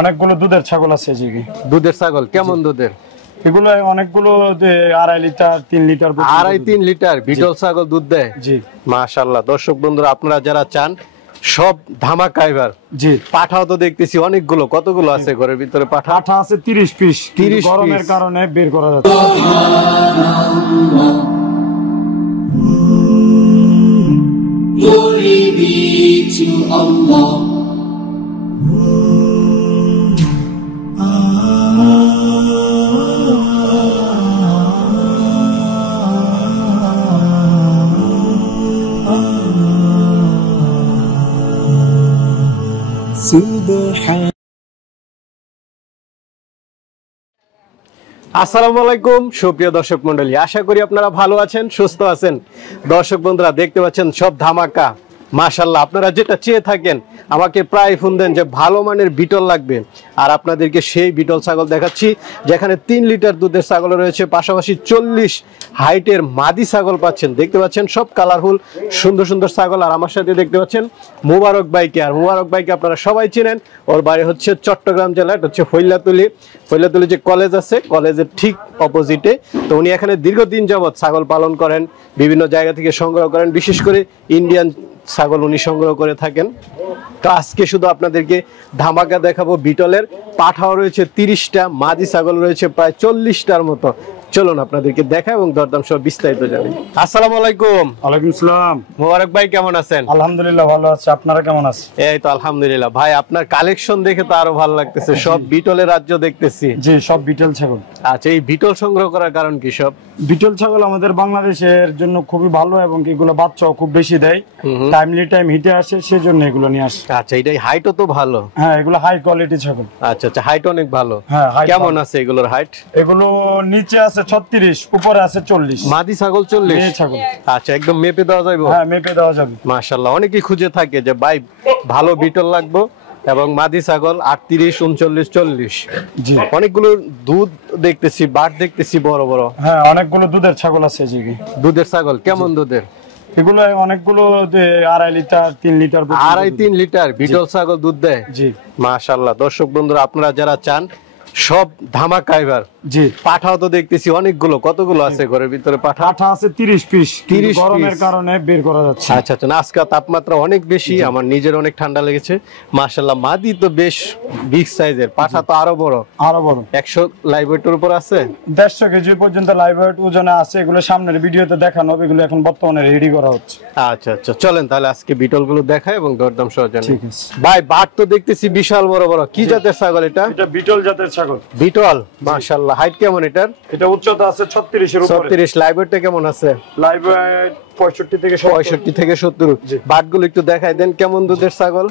অনেকগুলো দুধের ছাগল আছে জি। দুধের ছাগল কেমন দুধের? এগুলো অনেকগুলো 2.5 লিটার 3 লিটার 2.5-3 লিটার বিটল ছাগল দুধ দেয় জি। মাশাআল্লাহ। দর্শক বন্ধুরা আপনারা যারা চান সব ধামাকা এবার জি। পাঠাও তো দেখতেছি অনেকগুলো, কতগুলো আছে ঘরের ভিতরে পাঠা? পাঠা আছে 30 পিস। 30 গরমের কারণে বের করা যাচ্ছে। Glory be to Allah. Subhan আসসালামু আলাইকুম সুপ্রিয় দর্শক মণ্ডলী, আশা করি আপনারা ভালো আছেন, সুস্থ আছেন। দর্শক বন্ধুরা দেখতে পাচ্ছেন সব ধামাকা মাশাআল্লাহ। আপনারা যেটা চেয়ে থাকেন আমাকে প্রায় ফোন দেন যে ভালো মানের বিটল লাগবে, আর আপনাদেরকে সেই বিটল ছাগল দেখাচ্ছি যেখানে 3 লিটার দুধের ছাগল রয়েছে, পাশাপাশি 40 হাইটের মাদি ছাগল পাচ্ছেন। দেখতে পাচ্ছেন সব কালারফুল সুন্দর সুন্দর ছাগল। আর আমার সাথে দেখতে পাচ্ছেন মোবারক ভাইকে, আর মোবারক ভাইকে আপনারা সবাই চিনেন। ওর বাড়ি হচ্ছে চট্টগ্রাম জেলা, এটা হচ্ছে ফৈলাতুলি যে কলেজ আছে কলেজের ঠিক অপোজিটে। তো উনি এখানে দীর্ঘদিন যাবৎ ছাগল পালন করেন, বিভিন্ন জায়গা থেকে সংগ্রহ করেন, বিশেষ করে ইন্ডিয়ান ছাগল উনি সংগ্রহ করে থাকেন। তো আজকে শুধু আপনাদেরকে ধামাকা দেখাবো বিটলের। পাঠাও রয়েছে 30টা, মাদি ছাগল রয়েছে প্রায় 40টার মতো। চলুন আপনাদেরকে দেখা এবং দরদাম সব বিস্তারিত জানি। আসসালামু আলাইকুম। ওয়ালাইকুম আসসালাম। মোবারক ভাই কেমন আছেন? আলহামদুলিল্লাহ ভালো আছি, আপনারা কেমন আছেন? এই তো আলহামদুলিল্লাহ। ভাই আপনার কালেকশন দেখে তো আরো ভালো লাগতেছে, সব বিটলের রাজ্য দেখতেছি। জি, সব বিটল ছাগল। আচ্ছা, এই বিটল সংগ্রহ করার কারণ কি? সব বিটল ছাগল আমাদের বাংলাদেশের জন্য খুবই ভালো এবং এগুলো বাচ্চাও খুব বেশি দেয়, টাইমলি টাইম হিটে আসে, সেজন্য এগুলো নিয়ে আসে। আচ্ছা, এটাই হাইটও তো ভালো। হ্যাঁ, এগুলো হাই কোয়ালিটি ছাগল। আচ্ছা আচ্ছা, হাইট অনেক ভালো। হ্যাঁ, কেমন আছে এগুলোর হাইট? এগুলো নিচে আছে 36, উপরে আছে 40। মাদি ছাগল 40 মেয়ে ছাগল। আচ্ছা, একদম মেপে দেওয়া যাবে? হ্যাঁ, মেপে দেওয়া যাবে। মাশাআল্লাহ। অনেকেই খুঁজে থাকে যে ভাই ভালো বিটল লাগবে এবং মাদি ছাগল 38, 39, 40। জি, অনেকগুলো দুধ দেখতেছি, বাট দেখতেছি বড় বড়। হ্যাঁ, অনেকগুলো দুধের ছাগল আছে জি। দুধের ছাগল কেমন দুধের? এগুলো অনেকগুলো 2.5 লিটার 3 লিটার 2.5-3 লিটার বিটল ছাগল দুধ দেয় জি। মাশাআল্লাহ। দর্শক বন্ধুরা আপনারা যারা চান সব ধামাকা এবার জি। পাঠাও তো দেখতেছি অনেকগুলো, কতগুলো আছে ঘরের ভিতরে পাঠা? পাঠা আছে 30 পিস। 30 গরমের কারণে বের করা যাচ্ছে। আচ্ছা আচ্ছা, আজকে তাপমাত্রা অনেক বেশি, আমার নিজের অনেক ঠান্ডা লেগেছে। মাশাআল্লাহ, মাদি তো বেশ বিগ সাইজের, পাঠা তো আরো বড়। 100 লাইভ ওয়েটের উপর আছে, 150 কেজি পর্যন্ত লাইভ ওয়েট ওজনে আছে। এগুলো সামনের ভিডিওতে দেখানো হবে, এগুলো এখন বর্তমানে রেডি করা হচ্ছে। আচ্ছা আচ্ছা, চলেন তাহলে আজকে বিটল গুলো দেখাই এবং দরদাম সহ জানি। ঠিক আছে ভাই, বাট তো দেখতেছি বিশাল বড় বড়, কি জাতের ছাগল এটা? এটা বিটল জাতের ছাগল। বিটল মাশাআল্লাহ। হাইট কেমন এটার? এটা উচ্চতা আছে 36 এর উপরে। 36। লাইভ ওয়েটটা কেমন আছে? লাইভ ওয়েট 65 থেকে 70। বাটগুলো একটু দেখাই দেন, কেমন দুধের ছাগল?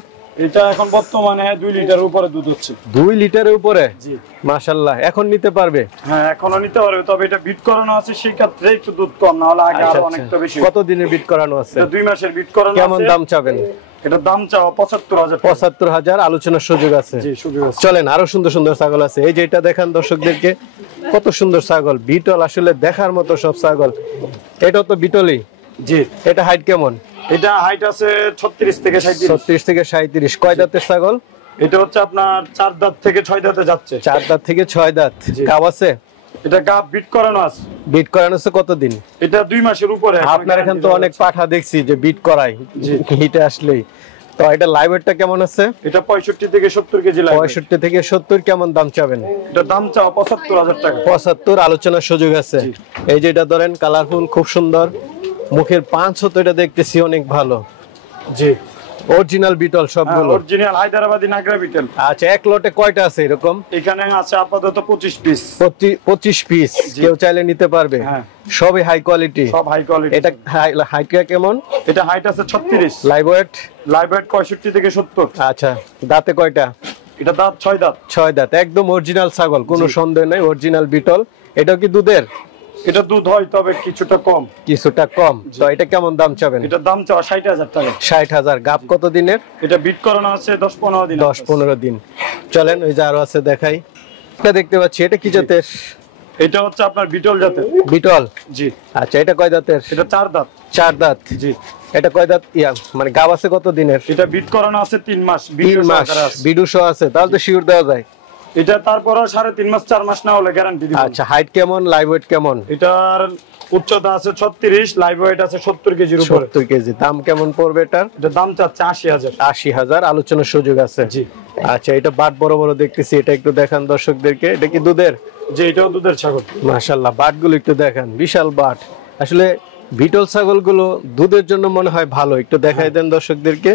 এটা এখন বর্তমানে 2 লিটারের উপরে দুধ হচ্ছে। 2 লিটারের উপরে? জি মাশাআল্লাহ। এখন নিতে পারবে? হ্যাঁ, এখনো নিতে পারবে, তবে এটা বিট করানো আছে, সেই ক্ষেত্রে একটু দুধ কম, না হলে আগে আরো অনেকটা বেশি। কত দিনের বিট করানো আছে? এটা 2 মাসের বিট করানো আছে। কেমন দাম চাবেন? এটা দাম চাও 75,000। 75,000, আলোচনার সুযোগ আছে। জি, সুযোগ আছে। চলেন, আরো সুন্দর সুন্দর ছাগল আছে। এই যে এটা দেখান দর্শকদেরকে, কত সুন্দর ছাগল, বিটল আসলে দেখার মতো সব ছাগল। এটা তো বিটলই জি। এটা হাইট কেমন? এটা হাইট আছে 36 থেকে 37। 36 থেকে 37। কয় দাঁতের ছাগল? এটা হচ্ছে আপনার 4 দাঁত থেকে 6 দাঁতে যাচ্ছে। 4 দাঁত থেকে 6 দাঁত। গাব আছে? এটা গাব বিট করানো আছে। বিট করানো আছে কতদিন? এটা 2 মাসের উপরে। আপনার এখানে তো অনেক পাঠা দেখছি যে বিট করাই হিটে আসলেই। তো এটা লাইভ ওয়েটটা কেমন আছে? এটা 65 থেকে 70 কেজি লাইভ। 65 থেকে 70। কেমন দাম চাবেন? এটা দাম চাও 75,000 টাকা। 75, আলোচনার সুযোগ আছে। এই যে এটা ধরেন কালারফুল, খুব সুন্দর, মুখের পাঁচও তো এটা দেখতেছি অনেক ভালো। জি, অরিজিনাল বিটল সবগুলো? অরিজিনাল হায়দ্রাবাদি নাগরা বিটল। আচ্ছা, এক লটে কয়টা আছে এরকম? এখানে আছে আপাতত 25 পিস। 25 পিস কেউ চাইলে নিতে পারবে? হ্যাঁ, সবই হাই কোয়ালিটি। সব হাই কোয়ালিটি। এটা হাইট কেমন? এটা হাইট আছে 36। Live weight? লাইভ ওয়েট 65 থেকে 70। আচ্ছা, দাঁতে কয়টা? এটা দাঁত 6 দাঁত। 6 দাঁত, একদম অরিজিনাল ছাগল, কোনো সন্দেহ নাই, অরিজিনাল বিটল। এটা কি দুধের? এটা দুধ হয়, তবে কিছুটা কম। কিছুটা কম। তো এটা কেমন দাম চাবেন? এটা দাম চাও 60,000 টাকা। 60,000। গাব কত দিনের? এটা বিট করানো আছে 10-15 দিন। 10-15 দিন। চলেন, ওই যে আরো আছে দেখাই। এটা দেখতে পাচ্ছি, এটা কি জাতের? এটা হচ্ছে আপনার বিটল জাতের। বিটল, জি। আচ্ছা এটা কয় দাঁতের? এটা 4 দাঁত। 4 দাঁত, জি। এটা কয় দাঁত মানে গাব আছে কত দিনের? এটা বিট করানো আছে 3 মাস। 3 মাস বিডু সহ আছে, তাহলে তো শিওর দেওয়া যায়। এটা তারপরে 3.5 মাস 4 মাস না হলে গ্যারান্টি দিব। আচ্ছা হাইট কেমন, লাইভ ওয়েট কেমন? এটার উচ্চতা আছে 36, লাইভ ওয়েট আছে 70 কেজির উপরে। 70 কেজি। দাম কেমন পড়বে এটার? এটা দাম চাচ্ছে 80,000। 80,000, আলোচনার সুযোগ আছে। জি। আচ্ছা এটা বাট বড় বড় দেখতেছি, এটা একটু দেখান দর্শকদেরকে। এটা কি দুধের? যে এটাও দুধের ছাগল। মাশাআল্লাহ, বাটগুলো একটু দেখান, বিশাল বাট। আসলে বিটল ছাগলগুলো দুধের জন্য মনে হয় ভালো, একটু দেখাই দেন দর্শকদেরকে।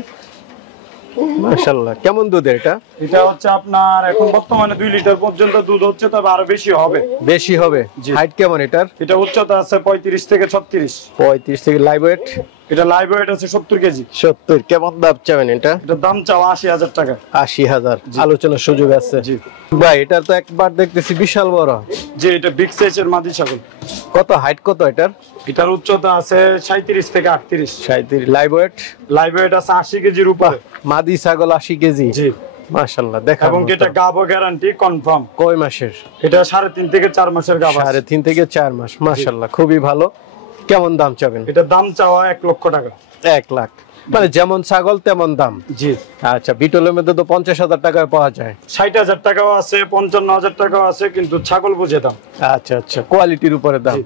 মাশাআল্লাহ, কেমন দুধের এটা? এটা হচ্ছে আপনার এখন বর্তমানে 2 লিটার পর্যন্ত দুধ হচ্ছে, তবে আরো বেশি হবে। বেশি হবে। হাইট কেমন এটার? এটা উচ্চতা আছে 35 থেকে 36। 35 থেকে লাইভ ওয়েট? এটা লাইভ ওয়েট আছে 70 কেজি। 70। কেমন দাম চাবেন এটা? এটা দাম চাও 80,000 টাকা। 80,000, আলোচনার সুযোগ আছে। জি ভাই, এটা তো একবার দেখতেছি বিশাল বড়। যে এটা বিগ সাইজের মাদি ছাগল। কত হাইট, কত এটার? এটার উচ্চতা আছে 37 থেকে 38। 37। Live weight? লাইভ ওয়েট আছে 80 কেজির উপরে। মাদি ছাগল 80 কেজি। জি। মাশাআল্লাহ, দেখা। এবং এটা গাবো গ্যারান্টি কনফার্ম। কয় মাসের? এটা 3.5 থেকে 4 মাসের গাব আছে। 3.5 থেকে 4 মাস। মাশাআল্লাহ, খুবই ভালো। কেমন দাম চাবেন? এটা দাম চাওয়া 1 লক্ষ টাকা। 1 লাখ, মানে যেমন ছাগল তেমন দাম। জি। আচ্ছা, বিটলের মধ্যে তো 50,000 টাকায় পাওয়া যায়। 60,000 টাকাও আছে, 55,000 টাকাও আছে, কিন্তু ছাগল বুঝে দাম। আচ্ছা আচ্ছা, কোয়ালিটির উপরে দাম।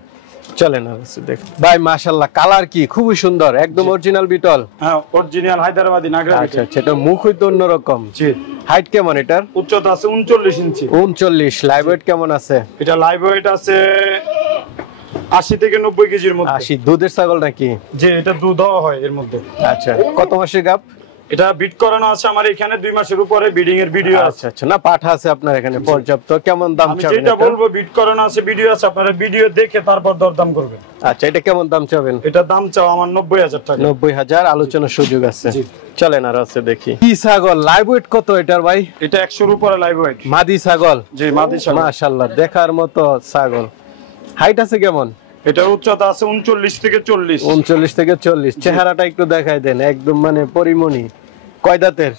চলেন আর দেখ ভাই, মাশাআল্লাহ, কালার কি খুবই সুন্দর, একদম অরিজিনাল বিটল। হ্যাঁ, অরিজিনাল হায়দ্রাবাদি নাগরা আচ্ছা বিটল। আচ্ছা, এটা মুখই তো অন্যরকম। জি। হাইট কেমন এটার? উচ্চতা আছে 39 ইঞ্চি। 39। লাইভ ওয়েট কেমন আছে? এটা লাইভ ওয়েট আছে 80 থেকে 90 কেজির মধ্যে। 80। দুধের ছাগল নাকি? যে এটা দুধও হয় এর মধ্যে। আচ্ছা, কত মাসের গাব? এটা বিট করানো আছে আমার এখানে 2 মাসের উপরে, বিডিং এর ভিডিও আছে। আচ্ছা আচ্ছা, না পাঠা আছে আপনার এখানে পর্যাপ্ত। কেমন দাম আমি চাবেন যেটা এটা? বলবো বিট করানো আছে, ভিডিও আছে, আপনারা ভিডিও দেখে তারপর দরদাম করবেন। আচ্ছা, এটা কেমন দাম চাবেন? এটা দাম চাও আমার 90,000 টাকা। 90,000, আলোচনার সুযোগ আছে। জি। চলেন আর আছে দেখি। কি ছাগল, লাইভ ওয়েট কত এটার ভাই? এটা 100 এর উপরে লাইভ ওয়েট। মাদি ছাগল? জি, মাদি ছাগল। মাশাআল্লাহ, দেখার মতো ছাগল। হাইট আছে কেমন? এটার উচ্চতা আছে 39 থেকে 40। 39 থেকে 40। চেহারাটা একটু দেখাই দেন, একদম মানে পরিমণি। কয় দাঁতের?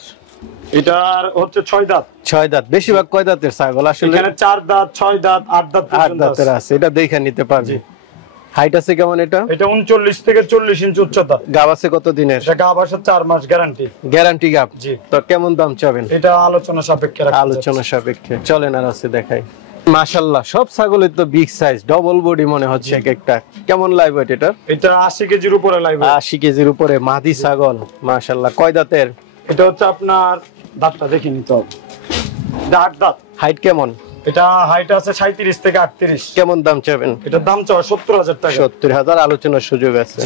এটার হচ্ছে 6 দাঁত। 6 দাঁত। বেশিরভাগ কয় দাঁতের ছাগল আসলে? এখানে 4 দাঁত, 6 দাঁত, 8 দাঁত 8 পর্যন্ত দাঁতের আছে। আছে, এটা দেখে নিতে পারবে। হাইট আছে কেমন এটা? এটা 39 থেকে 40 ইঞ্চি উচ্চতা। গাব আছে কত দিনের? এটা গাব আছে 4 মাস গ্যারান্টি। গ্যারান্টি গাব। জি। তো কেমন দাম চাবেন? এটা আলোচনা সাপেক্ষে রাখা আলোচনা সাপেক্ষে। চলেন আর আছে দেখাই। মাশাআল্লাহ, সব ছাগলের তো বিগ সাইজ, ডবল বডি মনে হচ্ছে এক একটা। কেমন লাইভ ওয়েট এটা? এটা 80 কেজির উপরে লাইভ ওয়েট। 80 কেজির উপরে মাদি ছাগল। মাশাআল্লাহ, কয় দাঁতের? এটা হচ্ছে আপনার দাঁতটা দেখে নিতে হবে। এটা 8 দাঁত। হাইট কেমন? এটা হাইট আছে 37 থেকে 38। কেমন দাম চাবেন? এটার দাম চাও 70,000 টাকা। 70,000, আলোচনার সুযোগ আছে।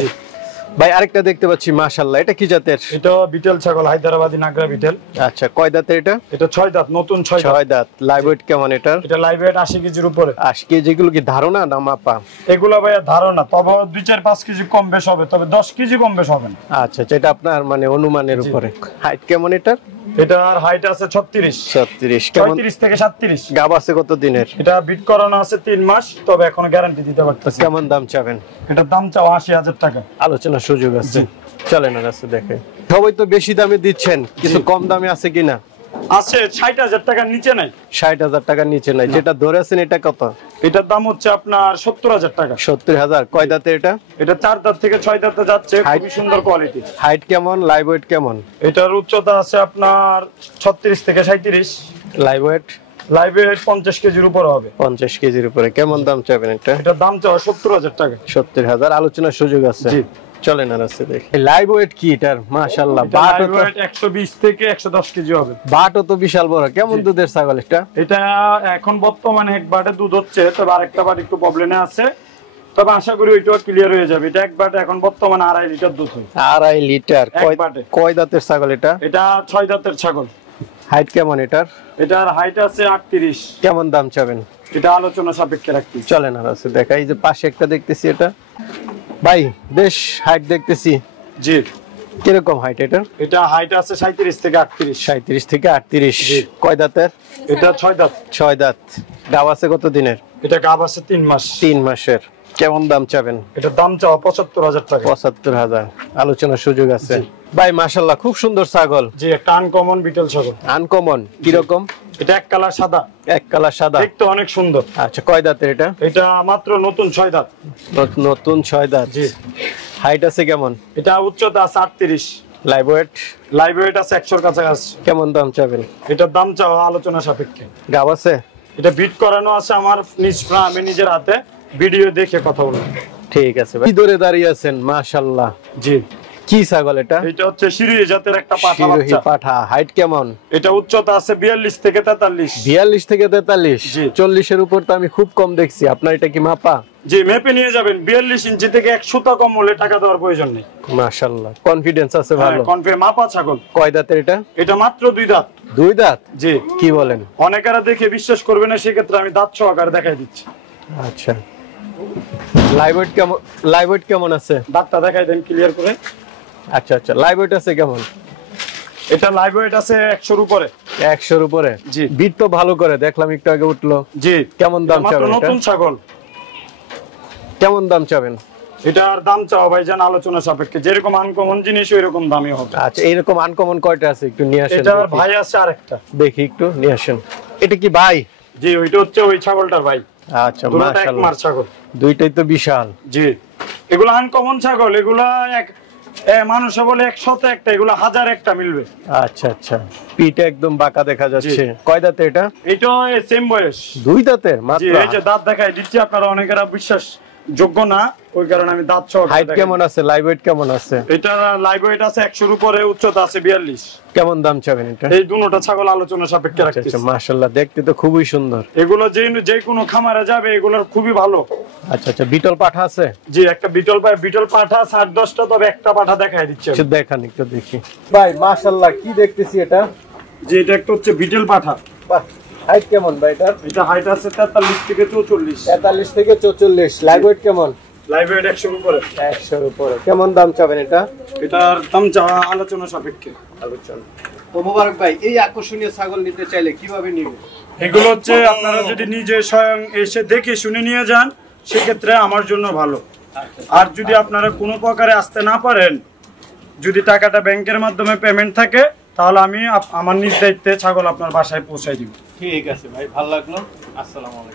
ভাই, আরেকটা দেখতে পাচ্ছি, মাশাআল্লাহ, এটা কি জাতের? এটা বিটেল ছাগল, হায়দ্রাবাদি নাগরা বিটেল। আচ্ছা, কয় দাঁতের এটা? এটা 6 দাঁত, নতুন 6 দাঁত। 6 দাঁত। লাইভ ওয়েট কেমন এটার? এটা লাইভ ওয়েট 80 কেজির উপরে। 80 কেজি। গুলো কি ধারণা না মাপা? এগুলো ভাইয়া ধারণা, তবে 2-4-5 কেজি কম বেশ হবে, তবে 10 কেজি কম বেশ হবে না। আচ্ছা, এটা আপনার মানে অনুমানের উপরে। হাইট কেমন এটার? এটার হাইট আছে 36। 36। কেমন? 36 থেকে 37। গাব আছে কত দিনের? এটা বিট করানো আছে 3 মাস, তবে এখনো গ্যারান্টি দিতে পারতেছি। কেমন দাম চাবেন? এটার দাম চাও 80,000 টাকা। আলোচনার সুযোগ আছে। চলেন আর আছে দেখে। সবাই তো বেশি দামে দিচ্ছেন, কিছু কম দামে আছে কিনা? আছে 60,000 টাকার নিচে নাই। 60,000 টাকার নিচে নাই। যেটা ধরেছেন এটা কত? এটার দাম হচ্ছে আপনার 70,000 টাকা। 70,000। কয় দাঁতে এটা? এটা 4 দাঁত থেকে 6 দাঁতে যাচ্ছে, খুবই সুন্দর কোয়ালিটি। হাইট কেমন, লাইভ ওয়েট কেমন? এটার উচ্চতা আছে আপনার 36 থেকে 37। Live weight? লাইভ ওয়েট 50 কেজির উপরে হবে। 50 কেজির উপরে। কেমন দাম চাবেন এটা? এটার দাম চাও 70,000 টাকা। 70,000, আলোচনার সুযোগ আছে। জি। চলেন আর আছে দেখি। লাইভ ওয়েট কি এটার? মাশাআল্লাহ, এটা বাটও লাইভ তো ওয়েট 120 থেকে 110 কেজি হবে। বাটও তো বিশাল বড়। কেমন দুধের ছাগল এটা? এটা এখন বর্তমানে এক বাটে দুধ হচ্ছে, তবে আরেকটা বাট একটু প্রবলেমে আছে, তবে আশা করি ওইটাও ক্লিয়ার হয়ে যাবে। এটা এক বাটে এখন বর্তমানে 2.5 লিটার দুধ হয়। 2.5 লিটার। এক বাটে। কয় দাঁতের ছাগল এটা? এটা 6 দাঁতের ছাগল। হাইট কেমন এটার? এটার হাইট আছে 38। কেমন দাম চাবেন? এটা আলোচনা সাপেক্ষে রাখছি। চলেন আর আছে দেখা। এই যে পাশে একটা দেখতেছি, এটা ভাই বেশ হাইট দেখতেছি। জি। কিরকম হাইট এটার? এটা হাইট আছে 37 থেকে 38। 37 থেকে 38। কয় দাঁতের? এটা 6 দাঁত। 6 দাঁত। গাব আছে কত দিনের? এটা গাব আছে 3 মাস। 3 মাসের। কেমন দাম চাবেন? এটার দাম চাওয়া 75,000 টাকা। 75,000, আলোচনার সুযোগ আছে। ভাই মাশাআল্লাহ খুব সুন্দর ছাগল। জি, একটা আনকমন বিটল ছাগল। আনকমন কি রকম? এটা এক কালার সাদা। এক কালার সাদা, দেখতে অনেক সুন্দর। আচ্ছা, কয় দাঁতের এটা? এটা মাত্র নতুন 6 দাঁত। নতুন 6 দাঁত। জি। হাইট আছে কেমন? এটা উচ্চতা আছে 38। Live weight? লাইভ ওয়েট আছে 100 এর কাছাকাছি। কেমন দাম চাবেন? এটার দাম চাওয়া আলোচনা সাপেক্ষে। গাব আছে? এটা বিট করানো আছে আমার নিজ আমি নিজের হাতে, ভিডিও দেখে কথা বলবো। ঠিক আছে ভাই। কি দরে দাঁড়িয়ে আছেন? মাশাআল্লাহ। জি। কি ছাগল এটা? এটা হচ্ছে শিরোহী জাতের একটা পাঠা শিরোহী বাচ্চা। পাঠা। হাইট কেমন? এটা উচ্চতা আছে 42 থেকে 43। 42 থেকে 43? জি। 40 এর উপর তো আমি খুব কম দেখছি। আপনার এটা কি মাপা? জি, মেপে নিয়ে যাবেন। 42 ইঞ্চি থেকে 1 সুতা কম হলে টাকা দেওয়ার প্রয়োজন নেই। মাশাআল্লাহ, কনফিডেন্স আছে ভালো। কনফার্ম মাপা ছাগল। কয় দাঁতের এটা? এটা মাত্র 2 দাঁত। 2 দাঁত? জি। কি বলেন? অনেকেরা দেখে বিশ্বাস করবে না, সেক্ষেত্রে আমি দাঁত সহকারে দেখাই দিচ্ছি। আচ্ছা, লাইভ ওয়েট কেমন? লাইভ ওয়েট কেমন আছে? দাঁতটা দেখাই দেন ক্লিয়ার করে। আচ্ছা আচ্ছা, লাইভ ওয়েট আছে কেমন? এটা লাইভ ওয়েট আছে 100 এর উপরে। 100 এর উপরে? জি। বিট তো ভালো করে দেখলাম, একটু আগে উঠলো। জি। কেমন দাম মাত্র চাবেন এটা? নতুন ছাগল। কেমন দাম চাবেন? এটার দাম চাও ভাইজান আলোচনা সাপেক্ষে, যেরকম আনকমন জিনিস ওইরকম দামই হবে। আচ্ছা, এইরকম আনকমন কয়টা আছে একটু নিয়ে আসেন। এটার দেখি। ভাই আছে আরেকটা। দেখি একটু নিয়ে আসেন। এটা কি ভাই? জি, ওইটা হচ্ছে ওই ছাগলটার ভাই। আচ্ছা, দুটোটা এক মাশাআল্লাহ। মার ছাগল। দুইটাই তো বিশাল। জি। এগুলো আনকমন ছাগল, এগুলা মানুষে বলে 100তে একটা, এগুলো 1000 একটা মিলবে। আচ্ছা আচ্ছা, পিঠে একদম বাঁকা দেখা যাচ্ছে। কয় দাঁতে এটা? এটা সেম বয়স। 2 দাঁতের জি, মাত্র? এই যে দাঁত দেখাই দিচ্ছি, আপনারা অনেকেরা বিশ্বাস যোগ্য না, ওই কারণে আমি দাঁত সহ। হাইট কেমন আছে? লাইভ ওয়েট কেমন আছে? এটা লাইভ ওয়েট আছে 100 এর উপরে, উচ্চতা আছে 42। কেমন দাম চাবেন এটা? এই দুটোটা ছাগল আলোচনা সাপেক্ষে আচ্ছা রাখতেছি। মাশাআল্লাহ, দেখতে তো খুবই সুন্দর। এগুলো যে কোনো খামারে যাবে, এগুলোর খুবই ভালো। আচ্ছা আচ্ছা, বিটল পাঠা আছে? জি, একটা বিটল পাঠা 7-10টা, তবে একটা পাঠা দেখাই দিচ্ছে। একটু দেখান, একটু দেখি। ভাই মাশাআল্লাহ, কি দেখতেছি এটা? জি, এটা একটা হচ্ছে বিটল পাঠা। বাহ, হাইট কেমন ভাই এটা? এটা হাইট আছে 43 থেকে 44। 43 থেকে 44। লাইভ ওয়েট কেমন? লাইভ ওয়েট 100 এর উপরে। 100 এর উপরে। কেমন দাম চাবেন এটা? এটার দাম চাওয়া আলোচনা সাপেক্ষে। আলোচনা। তো মোবারক ভাই, এই আকর্ষণীয় ছাগল নিতে চাইলে কিভাবে নিবে? এগুলো হচ্ছে আপনারা যদি নিজে স্বয়ং এসে দেখে শুনে নিয়ে যান, সেক্ষেত্রে আমার জন্য ভালো। আর যদি আপনারা কোনো প্রকারে আসতে না পারেন, যদি টাকাটা ব্যাংকের মাধ্যমে পেমেন্ট থাকে, তাহলে আমি আমার নিজ দায়িত্বে ছাগল আপনার বাসায় পৌঁছাই দিব। ঠিক আছে ভাই, ভালো লাগলো। আসসালামু আলাইকুম।